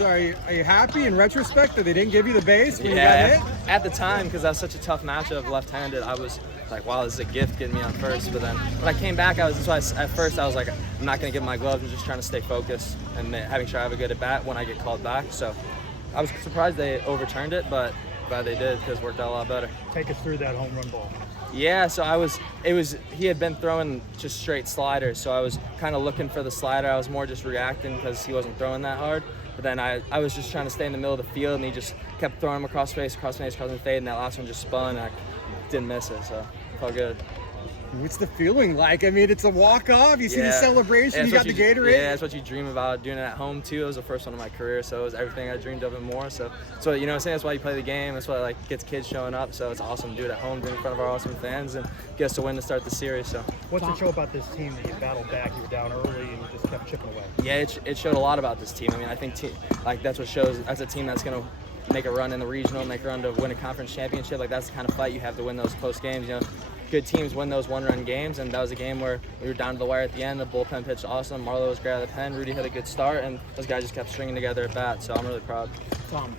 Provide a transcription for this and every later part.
Are you happy in retrospect that they didn't give you the base when you got hit? At the time, because that was such a tough matchup left-handed, I was like, wow, this is a gift getting me on first. But then when I came back, at first I was like, I'm not going to give my gloves. I'm just trying to stay focused and having sure I have a good at-bat when I get called back. So I was surprised they overturned it, but glad they did because it worked out a lot better. Take us through that home run ball. Yeah, so he had been throwing just straight sliders, so I was kind of looking for the slider. I was more just reacting because he wasn't throwing that hard. But then I was just trying to stay in the middle of the field, and he just kept throwing him across face, and fade, and that last one just spun, and I didn't miss it, so it felt good. What's the feeling like? I mean, it's a walk-off. You see the celebration. You got the Gatorade. Yeah, that's what you dream about, doing it at home, too. It was the first one of my career, so it was everything I dreamed of and more. So you know what I'm saying? That's why you play the game. That's why gets kids showing up. So it's awesome to do it at home, do it in front of our awesome fans, and get us to win to start the series. So what's it show about this team that you battled back, you were down early, and you just kept chipping away? Yeah, it showed a lot about this team. I mean, I think that's what shows. That's a team that's going to make a run in the regional, make a run to win a conference championship. Like, that's the kind of fight you have to win those close games. You know, good teams win those one-run games, and that was a game where we were down to the wire at the end. The bullpen pitched awesome. Marlo was great out of the pen. Rudy had a good start, and those guys just kept stringing together at bat. So I'm really proud. Tom,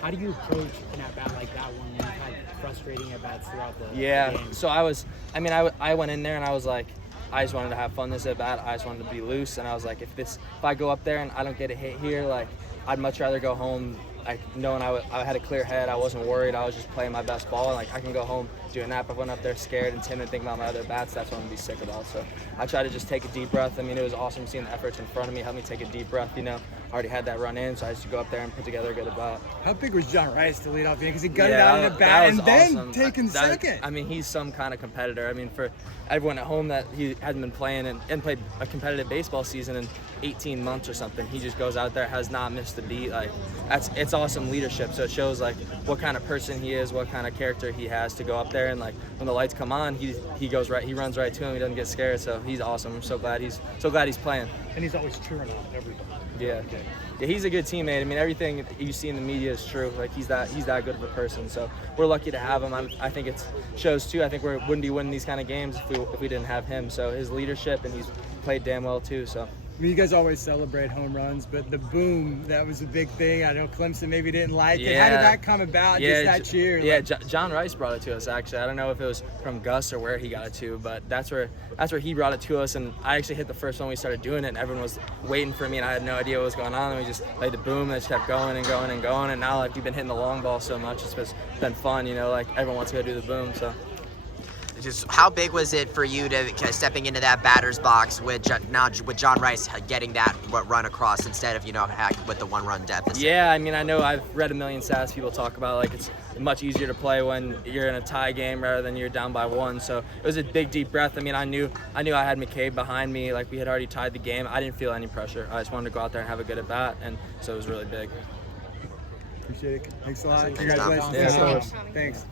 how do you approach an at-bat like that one when you've had frustrating at-bats throughout the game? So I went in there and I was like, I just wanted to have fun this at-bat. I just wanted to be loose, and I was like, if I go up there and I don't get a hit here, like, I'd much rather go home knowing I had a clear head. I wasn't worried. I was just playing my best ball, and I can go home doing that. But if I went up there scared and timid, thinking about my other bats, that's what I'm gonna be sick about. So I tried to just take a deep breath. I mean, it was awesome seeing the efforts in front of me help me take a deep breath. You know, I already had that run in, so I just go up there and put together a good at bat. How big was John Rice to lead off the game? Because he gutted out in the bat and then awesome. taking second. I mean, he's some kind of competitor. I mean, for everyone at home that he hadn't been playing and played a competitive baseball season in 18 months or something, he just goes out there, has not missed a beat. Like, it's awesome leadership. So it shows like what kind of person he is, what kind of character he has to go up there, and like when the lights come on, he goes right, he runs right to him. He doesn't get scared. So he's awesome. I'm so glad he's playing. And he's always cheering on everybody. Yeah, he's a good teammate. I mean, everything you see in the media is true. Like, he's that good of a person. So we're lucky to have him. I think it shows too. I think we wouldn't be winning these kind of games if we didn't have him. So his leadership, and he's played damn well too. So. I mean, you guys always celebrate home runs, but the boom, that was a big thing. I know Clemson maybe didn't like it. How did that come about, just that cheer? Yeah, John Rice brought it to us, actually. I don't know if it was from Gus or where he got it to, but that's where he brought it to us. And I actually hit the first one we started doing it, and everyone was waiting for me, and I had no idea what was going on. And we just played the boom, and it just kept going and going and going. And now, like, we've been hitting the long ball so much, it's just been fun, you know, like, everyone wants to go do the boom, so. Just how big was it for you to stepping into that batter's box with John Rice getting that run across instead of, you know, with the one-run deficit? Yeah, I mean, I know I've read a million stats people talk about, like, it's much easier to play when you're in a tie game rather than you're down by one. So it was a big, deep breath. I mean, I knew I had McCabe behind me. Like, we had already tied the game. I didn't feel any pressure. I just wanted to go out there and have a good at bat, and so it was really big. Appreciate it. Thanks a lot. Congratulations. Yeah, of course. Thanks.